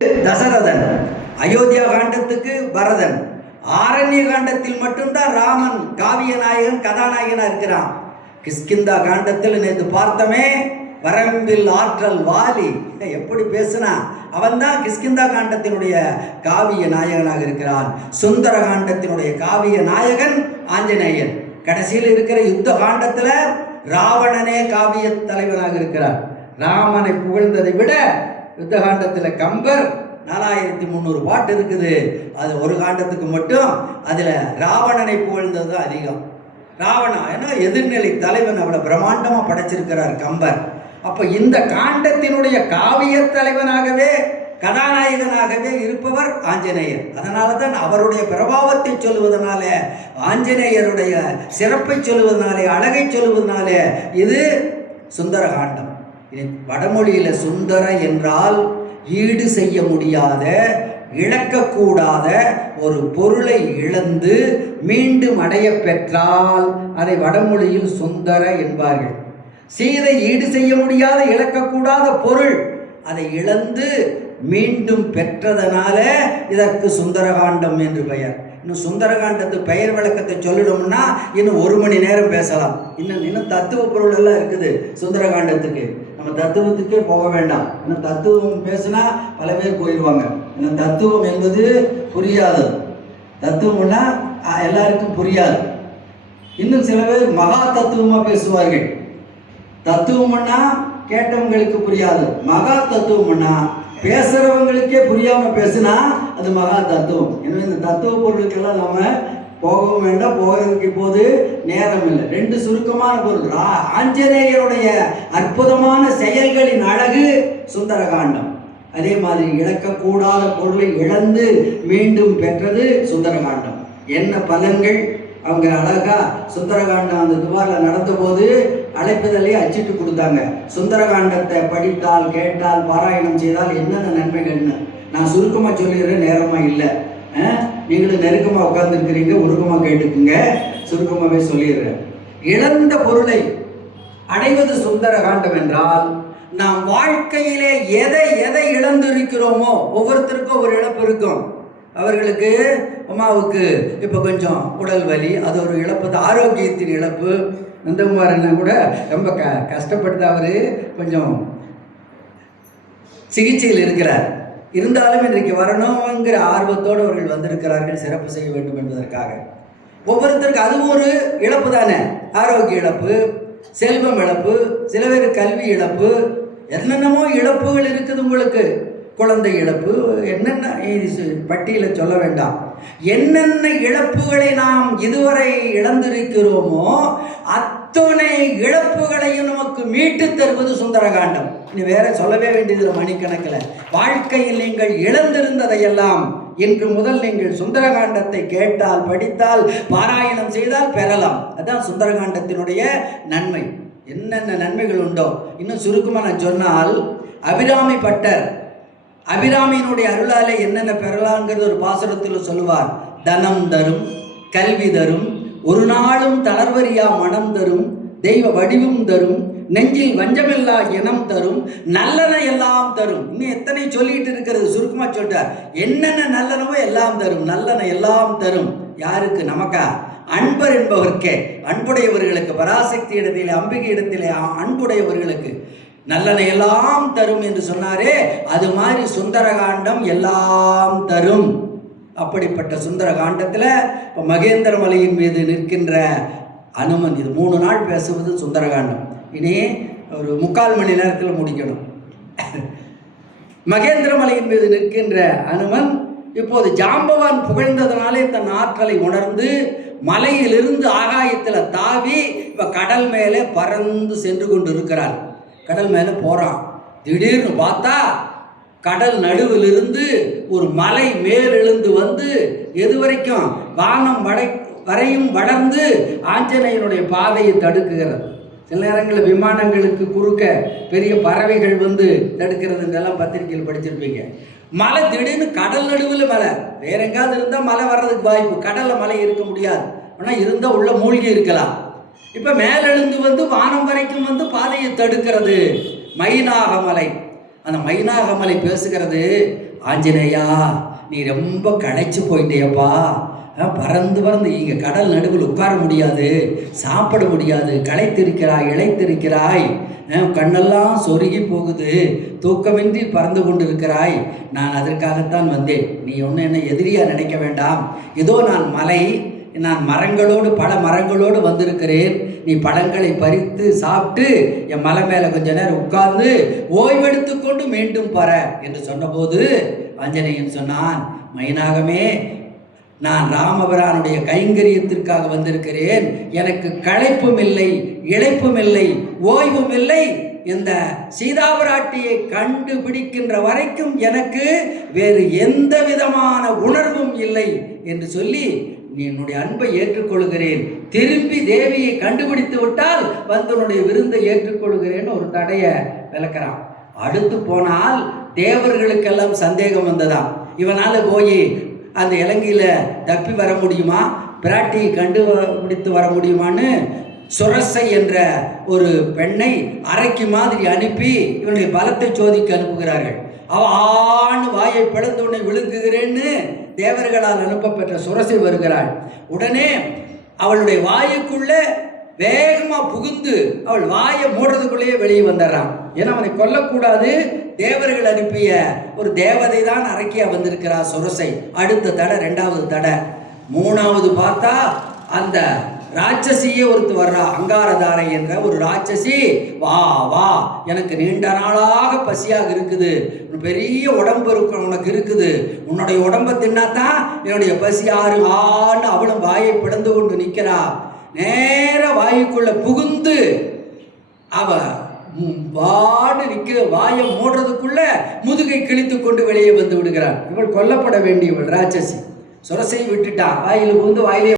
தசரதன், அயோத்தியா காண்டத்துக்கு பரதன், ஆரண்ய காண்டத்தில் மட்டும்தான் ராமன் காவிய நாயகன் கதாநாயகனா இருக்கிறான். கிஷ்கிந்தா காண்டத்தில் நேற்று பார்த்தமே, வரம்பில் ஆற்றல் வாலி எப்படி பேசுனா, அவன் தான் கிஷ்கிந்தா காண்டத்தினுடைய காவிய நாயகனாக இருக்கிறான். சுந்தர காண்டத்தினுடைய காவிய நாயகன் ஆஞ்சநேயன். கடைசியில் இருக்கிற யுத்த காண்டத்தில் ராவணனே காவிய தலைவனாக இருக்கிறார். ராமனை புகழ்ந்ததை விட யுத்த காண்டத்தில் கம்பர் 4300 பாட்டு இருக்குது. அது ஒரு காண்டத்துக்கு மட்டும் அதில் ராவணனை புகழ்ந்தது தான் அதிகம். ராவணன் ஏன்னா எதிர்நிலை தலைவன், அவளை பிரம்மாண்டமாக படைச்சிருக்கிறார் கம்பர். அப்போ இந்த காண்டத்தினுடைய காவிய தலைவனாகவே கதாநாயகனாகவே இருப்பவர் ஆஞ்சநேயர். அதனால தான் அவருடைய பிரபாவத்தை சொல்லுவதனால, ஆஞ்சநேயருடைய சிறப்பை சொல்லுவதனாலே, அழகை சொல்லுவதனாலே இது சுந்தர காண்டம். வடமொழியில் சுந்தர என்றால் ஈடு செய்ய முடியாத, இழக்கக்கூடாத ஒரு பொருளை இழந்து மீண்டும் அடைய பெற்றால் அதை வடமொழியில் சுந்தர என்பார்கள். சீதை ஈடு செய்ய முடியாத, இழக்கக்கூடாத பொருள், அதை இழந்து மீண்டும் பெற்றதனால இதற்கு சுந்தரகாண்டம் என்று பெயர். இன்னும் சுந்தரகாண்டத்து பெயர் விளக்கத்தை சொல்லணும்னா இன்னும் 1 மணி நேரம் பேசலாம். இன்னும் தத்துவ பொருள் எல்லாம் இருக்குது சுந்தரகாண்டத்துக்கு. நம்ம தத்துவத்துக்கே போக வேண்டாம். இன்னும் தத்துவம் பேசினா பல பேர் போயிடுவாங்க. இன்னும் தத்துவம் என்பது புரியாதது. தத்துவம்னா எல்லாருக்கும் புரியாது. இன்னும் சில பேர் மகா தத்துவமாக பேசுவார்கள். தத்துவம்னா கேட்டவங்களுக்கு புரியாது. மகா தத்துவம்னா பேசுறவங்களுக்கே புரியாம பேசுனா அது மகா தத்துவம். எனவே இந்த தத்துவ பொருளுக்கெல்லாம் நம்ம போகவும் வேண்டாம், போகிறதுக்கு இப்போது நேரம் இல்லை. 2 சுருக்கமான பொருள். ஆஞ்சநேயருடைய அற்புதமான செயல்களின் அழகு சுந்தரகாண்டம். அதே மாதிரி இழக்கக்கூடாத பொருளை இழந்து மீண்டும் பெற்றது சுந்தரகாண்டம். என்ன பலன்கள் அவங்க அழகா சுந்தரகாண்டம் அந்த துவாரில் நடந்த போது அழைப்புதலே அச்சிட்டு கொடுத்தாங்க. சுந்தரகாண்டத்தை படித்தால், கேட்டால், பாராயணம் செய்தால் என்னென்ன நன்மைகள்னு நான் சுருக்கமாக சொல்லிடுறேன், நேரமாக இல்லை. நீங்களும் நெருக்கமாக உட்கார்ந்துருக்கிறீங்க, உருக்கமாக கேட்டுக்குங்க, சுருக்கமாகவே சொல்லிடுறேன். இழந்த பொருளை அடைவது சுந்தரகாண்டம் என்றால், நாம் வாழ்க்கையிலே எதை எதை இழந்திருக்கிறோமோ, ஒவ்வொருத்தருக்கும் ஒரு இழப்பு இருக்கும். அவர்களுக்கு அம்மாவுக்கு இப்போ கொஞ்சம் உடல் வலி, அது ஒரு இழப்பு, ஆரோக்கியத்தின் இழப்பு. நந்தகுமார் என்ன கூட ரொம்ப கஷ்டப்பட்டு அவர் கொஞ்சம் சிகிச்சையில் இருக்கிறார். இருந்தாலும் இன்றைக்கு வரணுங்கிற ஆர்வத்தோடு அவர்கள் வந்திருக்கிறார்கள், சிறப்பு செய்ய வேண்டும் என்பதற்காக. ஒவ்வொருத்தருக்கு அதுவும் ஒரு இழப்பு தானே. ஆரோக்கிய இழப்பு, செல்வம் இழப்பு, சில பேர் கல்வி இழப்பு, என்னென்னமோ இழப்புகள் இருக்குது உங்களுக்கு. குழந்தை இழப்பு, என்னென்ன பட்டியலை சொல்ல வேண்டாம். என்னென்ன இழப்புகளை நாம் இதுவரை இழந்திருக்கிறோமோ அத்தனை இழப்புகளையும் நமக்கு மீட்டு தருவது சுந்தரகாண்டம். இனி வேற சொல்லவே வேண்டியதில்லை மணிக்கணக்கில். வாழ்க்கையில் நீங்கள் இழந்திருந்ததையெல்லாம் இன்று முதல் நீங்கள் சுந்தரகாண்டத்தை கேட்டால், படித்தால், பாராயணம் செய்தால் பெறலாம். அதுதான் சுந்தரகாண்டத்தினுடைய நன்மை. என்னென்ன நன்மைகள் உண்டோ இன்னும் சுருக்கமாக நான் சொன்னால், அபிராமி பட்டர் அபிராமியினுடைய அருளாலே என்னென்ன பெறலாங்கிறது ஒரு பாசுரத்தில் சொல்லுவார். தனம் தரும், கல்வி தரும், ஒரு நாளும் தளர்வரியா மனம் தரும், தெய்வ வடிவும் தரும், நெஞ்சில் வஞ்சமில்லா இனம் தரும், நல்லன எல்லாம் தரும். இன்னும் எத்தனை சொல்லிட்டு இருக்கிறது, சுருக்கமாக சொல்லிட்டார். என்னென்ன நல்லனவோ எல்லாம் தரும், நல்லன எல்லாம் தரும். யாருக்கு? நமக்கா? அன்பர் என்பவர்க்கே, அன்புடையவர்களுக்கு, பராசக்தி இடத்திலே, அம்பிகை இடத்திலே அன்புடையவர்களுக்கு நல்லன எல்லாம் தரும் என்று சொன்னாரே, அது மாதிரி சுந்தரகாண்டம் எல்லாம் தரும். அப்படிப்பட்ட சுந்தரகாண்டத்தில் இப்போ மகேந்திர மலையின் மீது நிற்கின்ற அனுமன், இது 3 நாள் பேசுவது சுந்தரகாண்டம். இனி ஒரு 3/4 மணி நேரத்தில் முடிக்கணும். மகேந்திர மலையின் மீது நிற்கின்ற அனுமன் இப்போது ஜாம்பவான் புகழ்ந்ததனாலே தன் ஆற்றலை உணர்ந்து மலையிலிருந்து ஆகாயத்தில் தாவி இப்போ கடல் மேலே பறந்து சென்று கொண்டு இருக்கிறார். கடல் மேலே போகிறான். திடீர்னு பார்த்தா கடல் நடுவிலிருந்து ஒரு மலை மேலெழுந்து வந்து எது வரைக்கும் வானம் வரையும் வளர்ந்து ஆஞ்சநேயனுடைய பாதையை தடுக்குகிறது. சில நேரங்களில் விமானங்களுக்கு குறுக்க பெரிய பறவைகள் வந்து தடுக்கிறதுன்றெல்லாம் பத்திரிகையில் படிச்சிருப்பீங்க. மலை திடீர்னு கடல் நடுவில் மலை. வேற எங்காவது இருந்தால் மலை வர்றதுக்கு வாய்ப்பு, கடலில் மலை இருக்க முடியாது. ஆனால் இருந்தால் உள்ள மூழ்கி இருக்கலாம். இப்போ மேலெழுந்து வந்து வானம் வரைக்கும் வந்து பாதையை தடுக்கிறது மைனாகமலை. அந்த மைனாகமலை பேசுகிறது, ஆஞ்சநேயா நீ ரொம்ப களைச்சு போயிட்டேப்பா, பறந்து பறந்து இங்கே கடல் நடுவில் உட்கார முடியாது, சாப்பிட முடியாது, களைத்திருக்கிறாய், இளைத்திருக்கிறாய், கண்ணெல்லாம் சொருகி போகுது, தூக்கமின்றி பறந்து கொண்டு இருக்கிறாய். நான் அதற்காகத்தான் வந்தேன். நீ ஒன்று என்ன எதிரியாக நினைக்க வேண்டாம். ஏதோ நான் மரங்களோடு பல மரங்களோடு வந்திருக்கிறேன். நீ பழங்களை பறித்து சாப்பிட்டு என் மலை மேலே கொஞ்ச நேரம் உட்கார்ந்து ஓய்வெடுத்து கொண்டு மீண்டும் பற என்று சொன்னபோது ஆஞ்சநேயன் சொன்னான், மைனாகமே, நான் ராமபிரானுடைய கைங்கரியத்திற்காக வந்திருக்கிறேன். எனக்கு களைப்பும் இல்லை, இளைப்பும் இல்லை, ஓய்வும் இல்லை. இந்த சீதாபிராட்டியை கண்டுபிடிக்கின்ற வரைக்கும் எனக்கு வேறு எந்த விதமான உணர்வும் இல்லை என்று சொல்லி, நீ என்னுடைய அன்பை ஏற்றுக்கொள்கிறேன், திரும்பி தேவியை கண்டுபிடித்து விட்டால் வந்து உன்னுடைய விருந்தை ஏற்றுக்கொள்கிறேன்னு ஒரு தடையை விளக்குறான். அடுத்து போனால் தேவர்களுக்கெல்லாம் சந்தேகம் வந்ததாம். இவனால் போய் அந்த இலங்கையில் தப்பி வர முடியுமா, பிராட்டியை கண்டுபிடித்து வர முடியுமான்னு சுரசை என்ற ஒரு பெண்ணை அரைக்கு மாதிரி அனுப்பி இவனுடைய பலத்தை சோதிக்க அனுப்புகிறார்கள். ஆண்டு வாயை பிளந்து உன்னை விழுங்குகிறேன்னு தேவர்களால் அனுப்பப்பெற்ற சுரசை வருகிறாள். உடனே அவளுடைய வாயுக்குள்ள வேகமா புகுந்து அவள் வாயை மூடுறதுக்குள்ளேயே வெளியே வந்துடுறான். ஏன்னா அவனை கொல்லக்கூடாது, தேவர்கள் அனுப்பிய ஒரு தேவதை தான் அரக்கியா வந்திருக்கிறார் சுரசை. அடுத்த தடை, ரெண்டாவது தடை. மூணாவது பார்த்தா அந்த ராட்சசியே ஒருத்து வர்றா, அங்காரதாரை என்ற ஒரு ராட்சசி. வா வா, எனக்கு நீண்ட நாளாக பசியாக இருக்குது, பெரிய உடம்பு உனக்கு இருக்குது, உன்னுடைய உடம்பை தின்னாதான் என்னுடைய பசி ஆன்னு அவளும் வாயை பிளந்து கொண்டு நிற்கிறா. நேர வாயுக்குள்ள புகுந்து அவ வாடு நிற்க வாயை மூடுறதுக்குள்ள முதுகை கிழித்து கொண்டு வெளியே வந்து விடுகிறாள். இவள் கொல்லப்பட வேண்டியவள் ராட்சசி. சுரசை விட்டுட்டா, வாயில் புகுந்து வாயிலே